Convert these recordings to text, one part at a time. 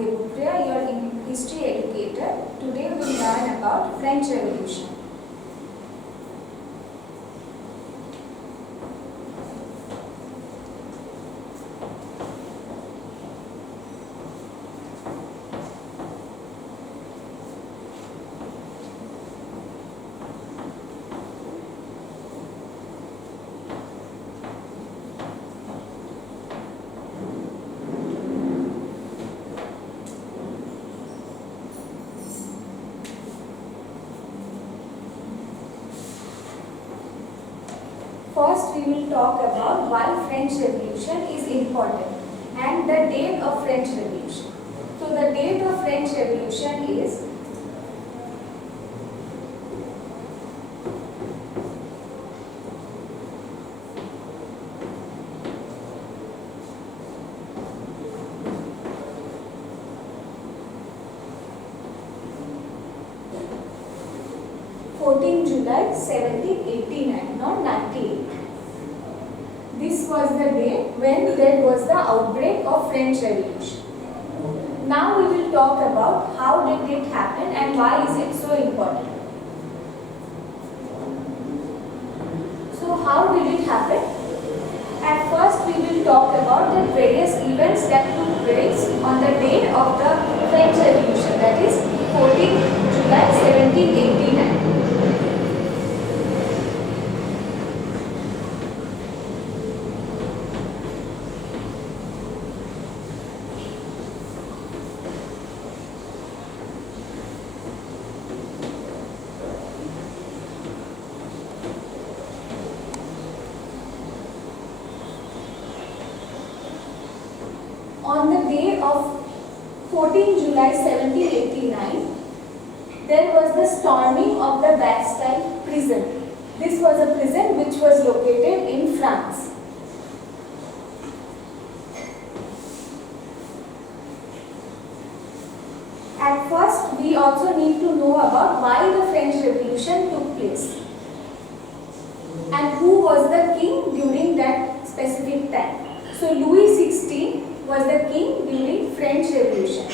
Devupriya, your history educator. Today we will learn about French Revolution. First, we will talk about why French Revolution is important and the date of French Revolution. So, the date of French Revolution is July 1789, not 98. This was the day when there was the outbreak of French Revolution. Now we will talk about how did it happen and why is it so important. So how did it happen? At first we will talk about the various events that took place on the day of the French Revolution, that is 14th July 1789. On the day of 14 July 1789, there was the storming of the Bastille prison. This was a prison which was located in France. At first, we also need to know about why the French Revolution took place and who was the king during that specific time. So, Louis XVI was the king during French Revolution.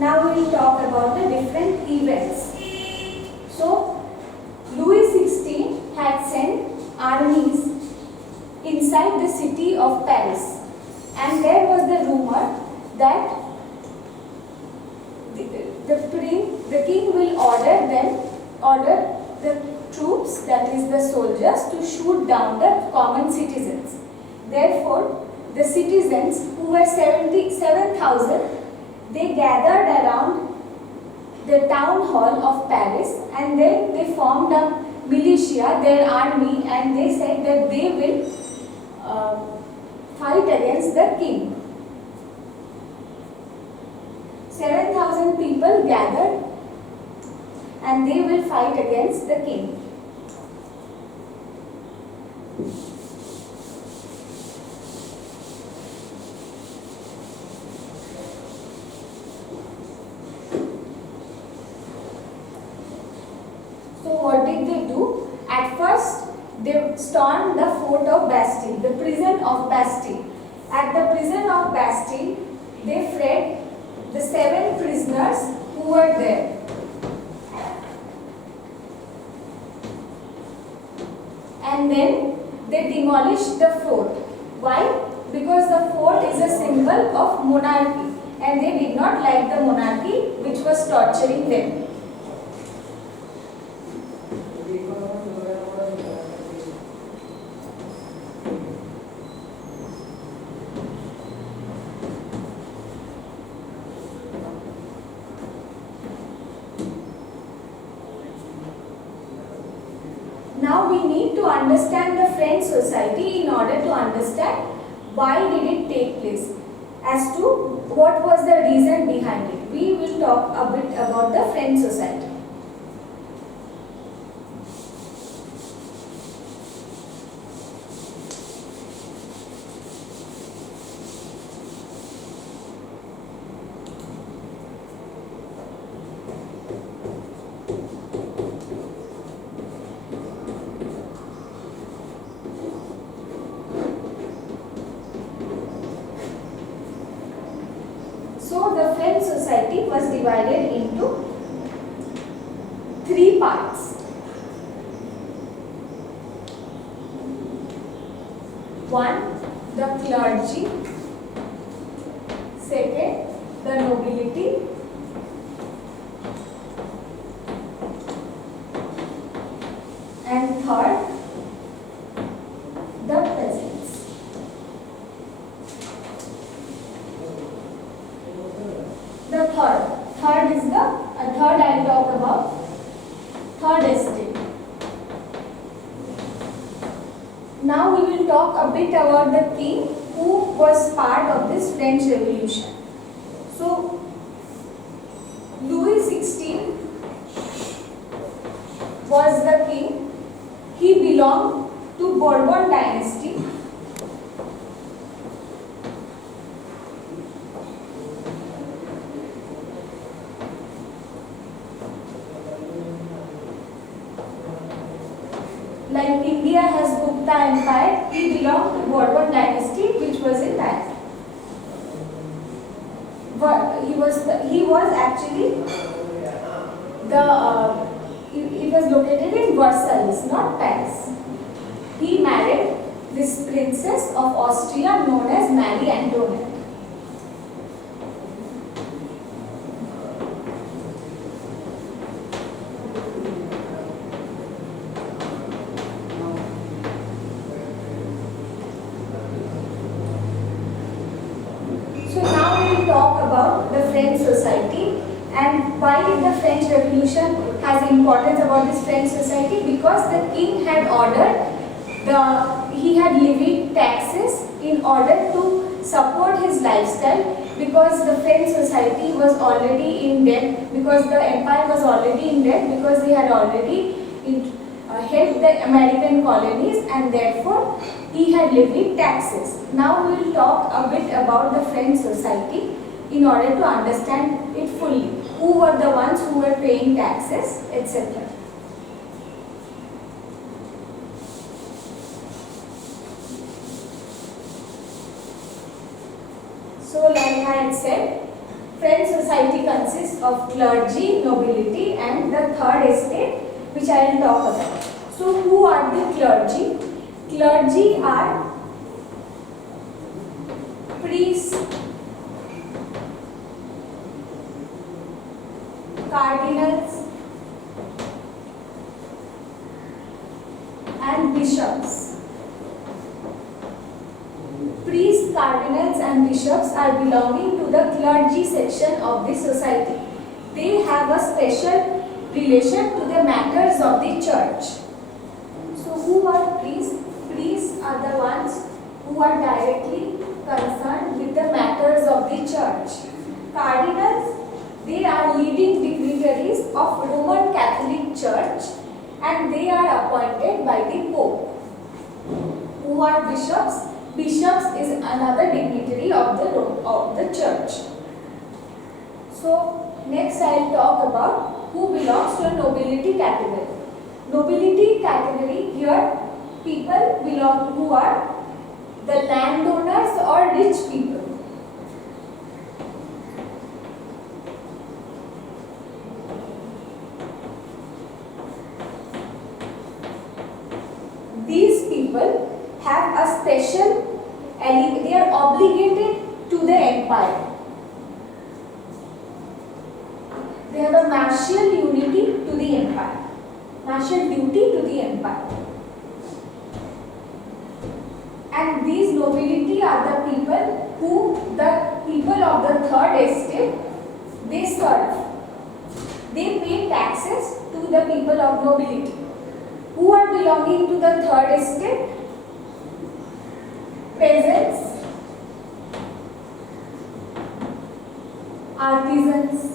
Now we will talk about the different events. So, Louis XVI had sent armies inside the city of Paris, and there was the rumor that the king will order the troops, that is the soldiers, to shoot down the common citizens. Therefore, the citizens, who were 77,000, they gathered around the town hall of Paris, and then they formed a militia, their army, and they said that they will fight against the king. 7,000 people gathered and they will fight against the king. So what did they do? At first, they stormed the fort of Bastille, the prison of Bastille. At the prison of Bastille, they freed the 7 prisoners who were there. And then they demolished the fort. Why? Because the fort is a symbol of monarchy, and they did not like the monarchy which was torturing them. Now we need to understand the French society in order to understand why did it take place, as to what was the reason behind it. We will talk a bit about the French society. divided into three parts. One, the clergy. Second, the nobility. And third, the peasants. The third is the third I will talk about, third estate. Now we will talk a bit about the king who was part of this French Revolution. So, Louis XVI was the king. He belonged to Bourbon dynasty. Like India has Gupta Empire, he belonged to Bourbon dynasty, which was in that. But he was actually it was located in Versailles, not Paris. He married this princess of Austria known as Marie Antoinette. So now we will talk about the French society and why the French Revolution has importance about this French society, because the king had ordered he had levied taxes in order to support his lifestyle, because the French society was already in debt, because the empire was already in debt, because they had already helped the American colonies, and therefore he had levied taxes. Now we will talk a bit about the French society in order to understand it fully. Who were the ones who were paying taxes, etc. So like I had said, French society consists of clergy, nobility and the third estate, which I will talk about. So who are the clergy? Clergy are priests, cardinals and bishops. Priests, cardinals and bishops are belonging to the clergy section of the society. They have a special relation to the matters of the church. So who are priests? Priests are the ones who are directly concerned with the matters of the church. Cardinals, they are leading dignitaries of Roman Catholic Church and they are appointed by the Pope. Who are bishops? Bishops is another dignitary of the church. So next I will talk about who belongs to a nobility category. Nobility category, here people belong who are the landowners or rich people. These people have a special, they are obligated to the empire. They have a martial unity to the empire, martial duty to the empire. And these nobility are the people who, the people of the third estate, they serve. They pay taxes to the people of nobility. Who are belonging to the third estate? Peasants, artisans,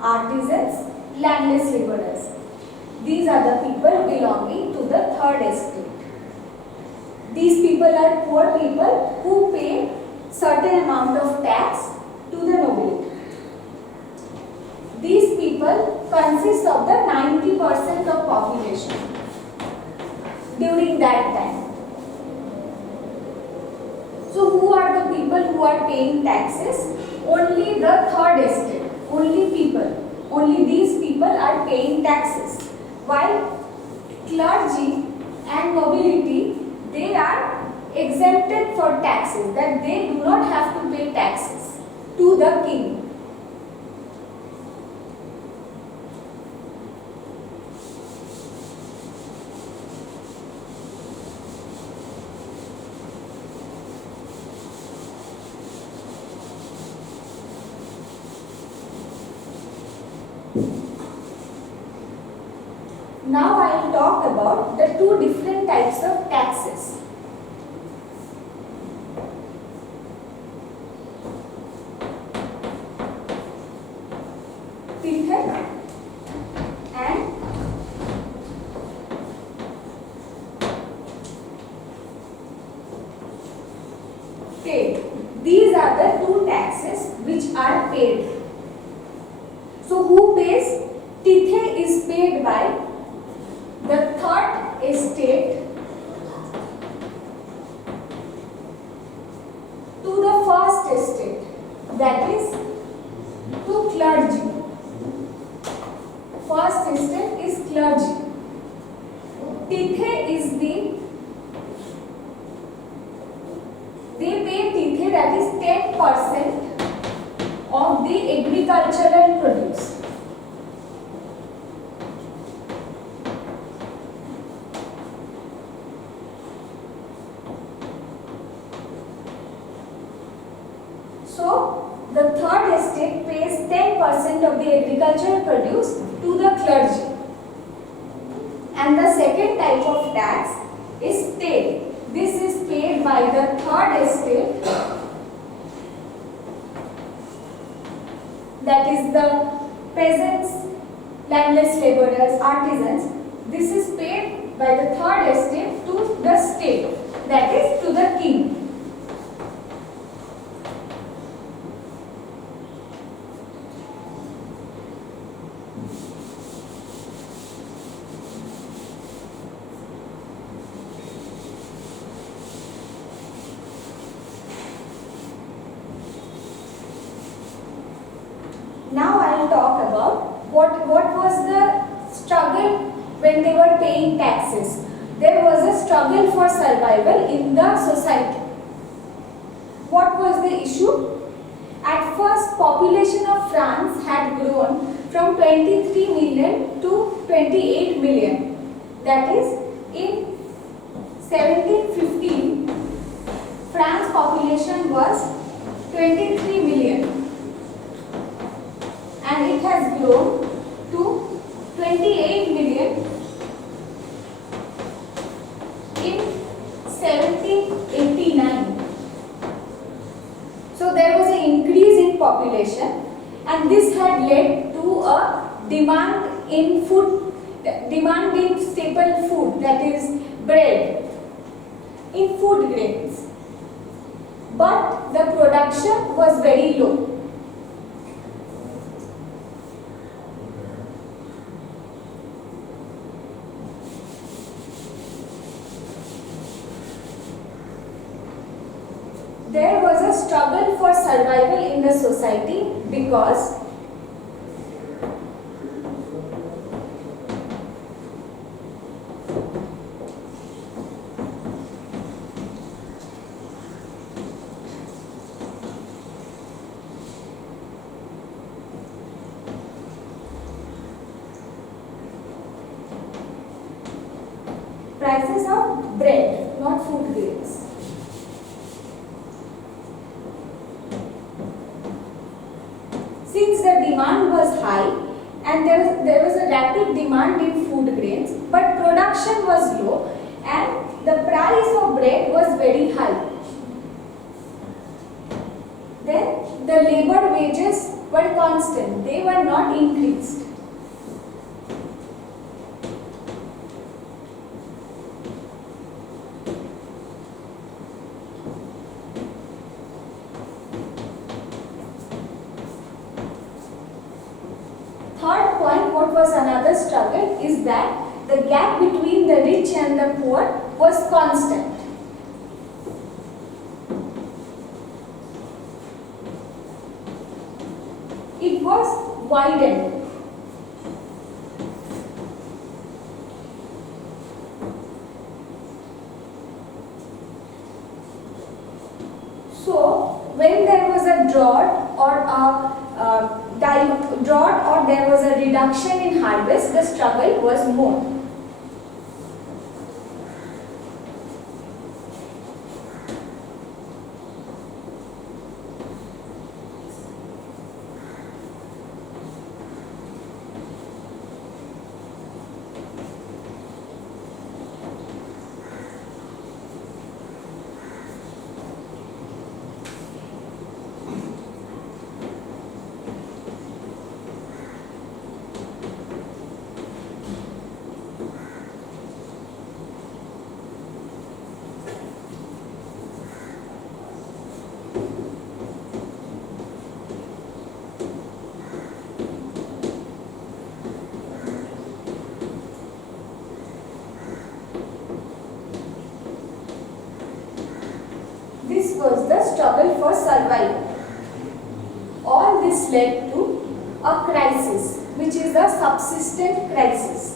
artisans, landless laborers. These are the people belonging to the third estate. These people are poor people who pay certain amount of tax to the nobility. These people consists of the 90% of population during that time. So who are the people who are paying taxes? Only the third estate, only these people are paying taxes. While clergy and nobility, they are exempted for taxes, that they do not have to pay taxes to the king. Now I will talk about the two different types of taxes. Tithe and paid. These are the two taxes which are paid. So who pays? Tithe is paid by the third estate to the first estate, that is to clergy. First estate is clergy. Tithe is they pay tithe, that is 10% of the agricultural produce. So, the third estate pays 10% of the agricultural produce to the clergy. And the second type of tax is state. This is paid by the third estate, that is the peasants, landless laborers, artisans. This is paid by the third estate to the state, that is to the king. Now I will talk about what was the struggle when they were paying taxes. There was a struggle for survival in the society. What was the issue? At first, population of France had grown from 23 million to 28 million. That is, in 1715, France population was 23 million. And it has grown to 28 million in 1789. So there was an increase in population, and this had led to a demand in staple food, that is bread, in food grains. But the production was very low. There was a struggle for survival in the society because prices of bread, not food grains. Since the demand was high and there was a rapid demand in food grains, but production was low and the price of bread was very high. Then the labor wages were constant, they were not increased. Third point, what was another struggle is that the gap between the rich and the poor was constant. It was widened. So, when there was a drought or there was a reduction in harvest, the struggle was more. This was the struggle for survival. All this led to a crisis, which is a subsistence crisis.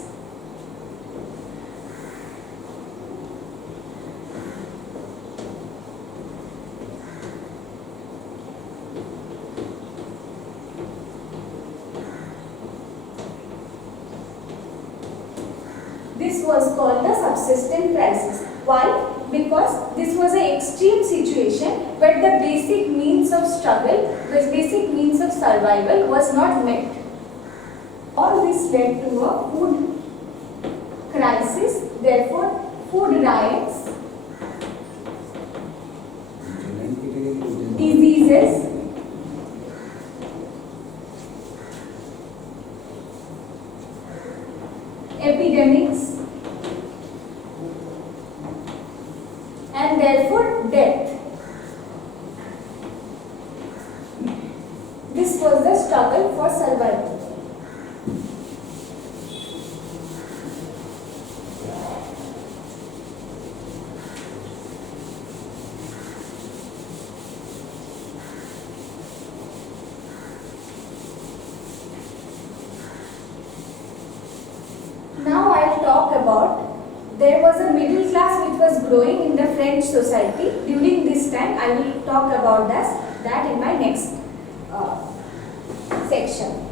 This was called the subsistence crisis. Why? Because this was an extreme situation where the basic means of struggle, the basic means of survival was not met. All this led to a food crisis, therefore food riots, diseases, epidemics, and therefore death. This was the struggle for survival. Now I'll talk about, there was a middle class which was growing in the French society. During this time, I will talk about that in my next section.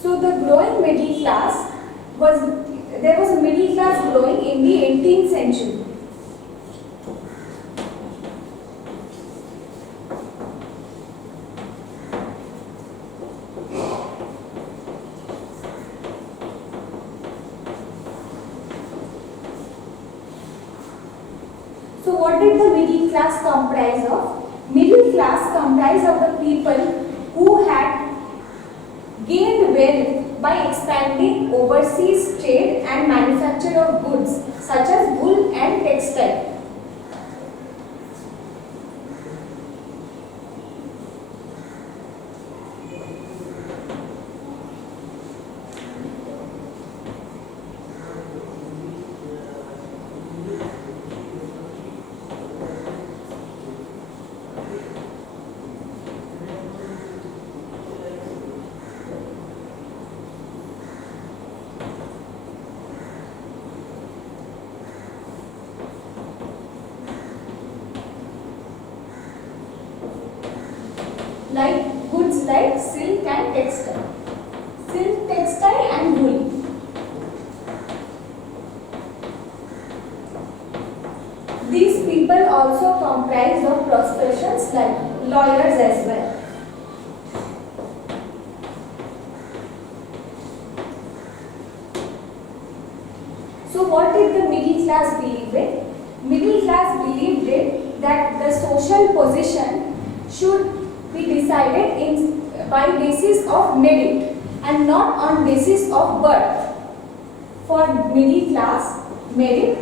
So the growing middle class there was a middle class growing in the 18th century. So what did the middle class comprise of? Middle class comprised of the people who had gained wealth by expanding overseas trade and manufacture of goods such as wool and textile. Like goods like silk and textile. Silk, textile and wool. These people also comprise of professions like lawyers as well. So what did the middle class believe in? Middle class believed in that the social position should be decided by basis of merit and not on basis of birth. For middle class, merit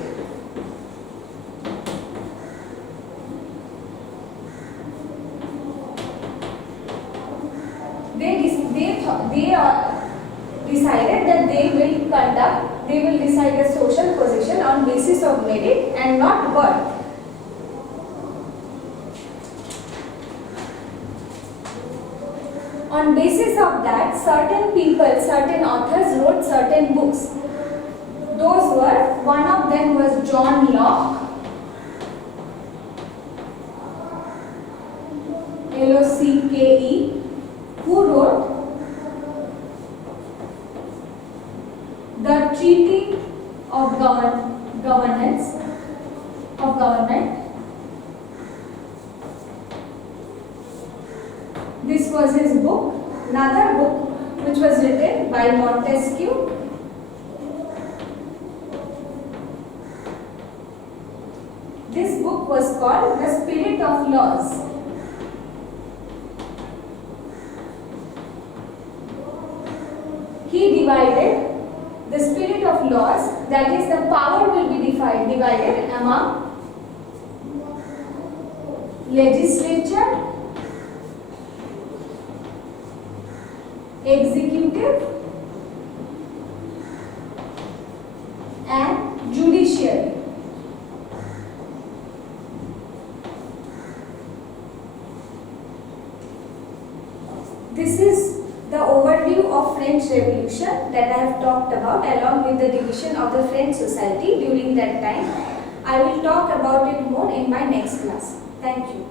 decide a social position on basis of merit and not birth. On basis of that, certain people, certain authors wrote certain books. Those were, one of them was John Locke, Locke, who wrote The Treatise of Government. This was his book. Another book which was written by Montesquieu. This book was called The Spirit of Laws. He divided the spirit of laws, that is, the power will be divided among legislature, executive and judiciary. This is the overview of French Revolution that I have talked about, along with the division of the French society during that time. I will talk about it more in my next class. Thank you.